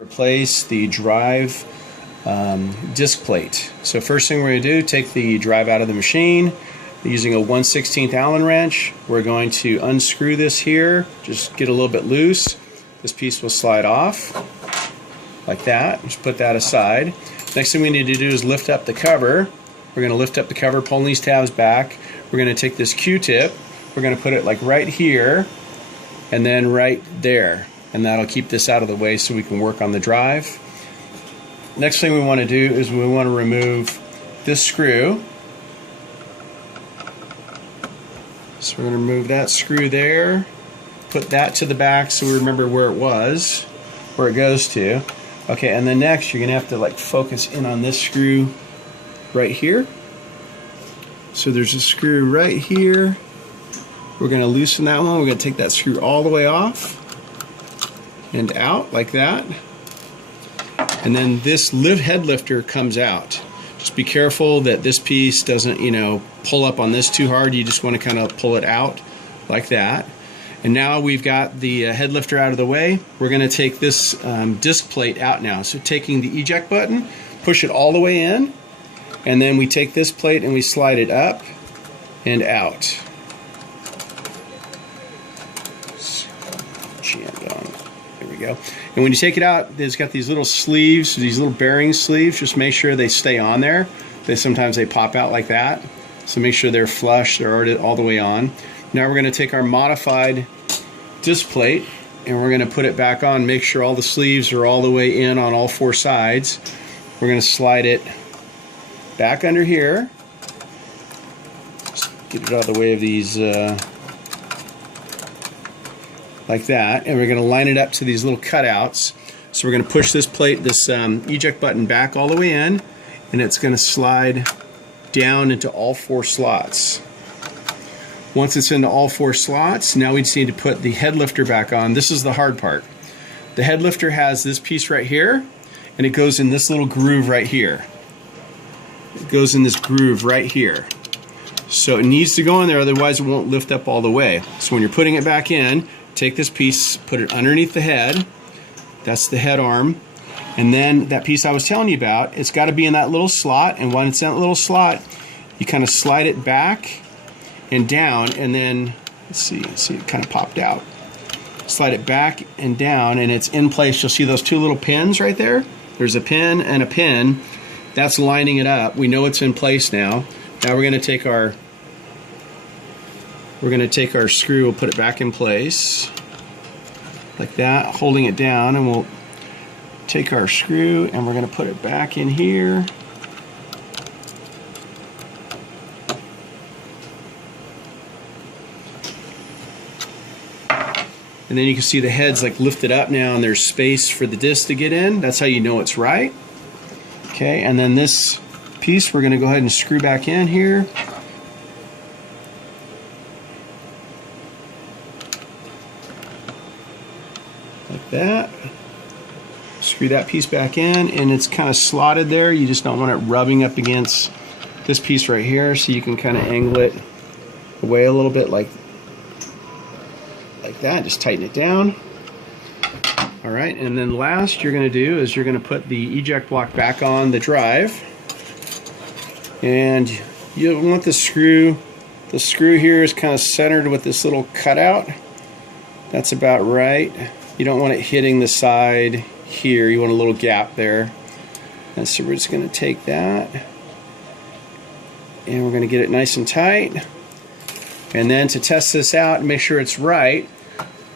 Replace the drive disc plate. So first thing we're going to do, take the drive out of the machine using a 1/16 Allen wrench. We're going to unscrew this here, just get a little bit loose. This piece will slide off like that. Just put that aside. Next thing we need to do is lift up the cover. We're going to lift up the cover, pulling these tabs back. We're going to take this Q-tip, we're going to put it like right here and then right there, and that'll keep this out of the way so we can work on the drive. Next thing we want to do is we want to remove this screw. So we're going to remove that screw there, put that to the back so we remember where it was, where it goes to. Okay, and then next you're going to have to like focus in on this screw right here. So there's a screw right here. We're going to loosen that one. We're going to take that screw all the way off and out like that. And then this head lifter comes out. Just be careful that this piece doesn't, pull up on this too hard. You just want to kind of pull it out like that. And now we've got the head lifter out of the way. We're going to take this disc plate out now. So taking the eject button, push it all the way in, and then we take this plate and we slide it up and out. There we go. And when you take it out, it's got these little sleeves, these little bearing sleeves. Just make sure they stay on there. Sometimes they pop out like that. So make sure they're flush, they're already all the way on. Now we're going to take our modified disc plate and we're going to put it back on. Make sure all the sleeves are all the way in on all four sides. We're going to slide it back under here. Just get it out of the way of these like that, and we're going to line it up to these little cutouts. So we're going to push this plate, this eject button back all the way in, and it's going to slide down into all four slots. Once it's into all four slots, now we just need to put the head lifter back on. This is the hard part. The head lifter has this piece right here, and it goes in this little groove right here. It goes in this groove right here. So it needs to go in there, otherwise it won't lift up all the way. So when you're putting it back in, take this piece, put it underneath the head. That's the head arm. And then that piece I was telling you about, it's got to be in that little slot. And when it's in that little slot, you kind of slide it back and down. And then, let's see, it kind of popped out. Slide it back and down, and it's in place. You'll see those two little pins right there. There's a pin and a pin. That's lining it up. We know it's in place now. Now we're going to take our screw, we'll put it back in place like that, holding it down, and we'll take our screw and we're going to put it back in here. And then you can see the head's like lifted up now and there's space for the disc to get in. That's how you know it's right. Okay, and then this piece we're going to go ahead and screw back in here. Like that. Screw that piece back in, and it's kind of slotted there. You just don't want it rubbing up against this piece right here, so you can kind of angle it away a little bit like that. Just tighten it down. All right, and then last you're going to do is you're going to put the eject block back on the drive, and you want the screw here is kind of centered with this little cutout. That's about right. You don't want it hitting the side here. You want a little gap there. And so we're just going to take that and we're going to get it nice and tight. And then to test this out and make sure it's right,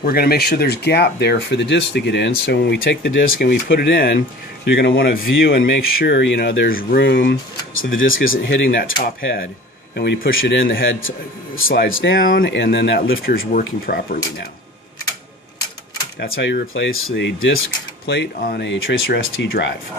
we're going to make sure there's gap there for the disc to get in. So when we take the disc and we put it in, you're going to want to view and make sure there's room so the disc isn't hitting that top head. And when you push it in, the head slides down, and then that lifter is working properly now. That's how you replace the disc plate on a Tracer ST drive.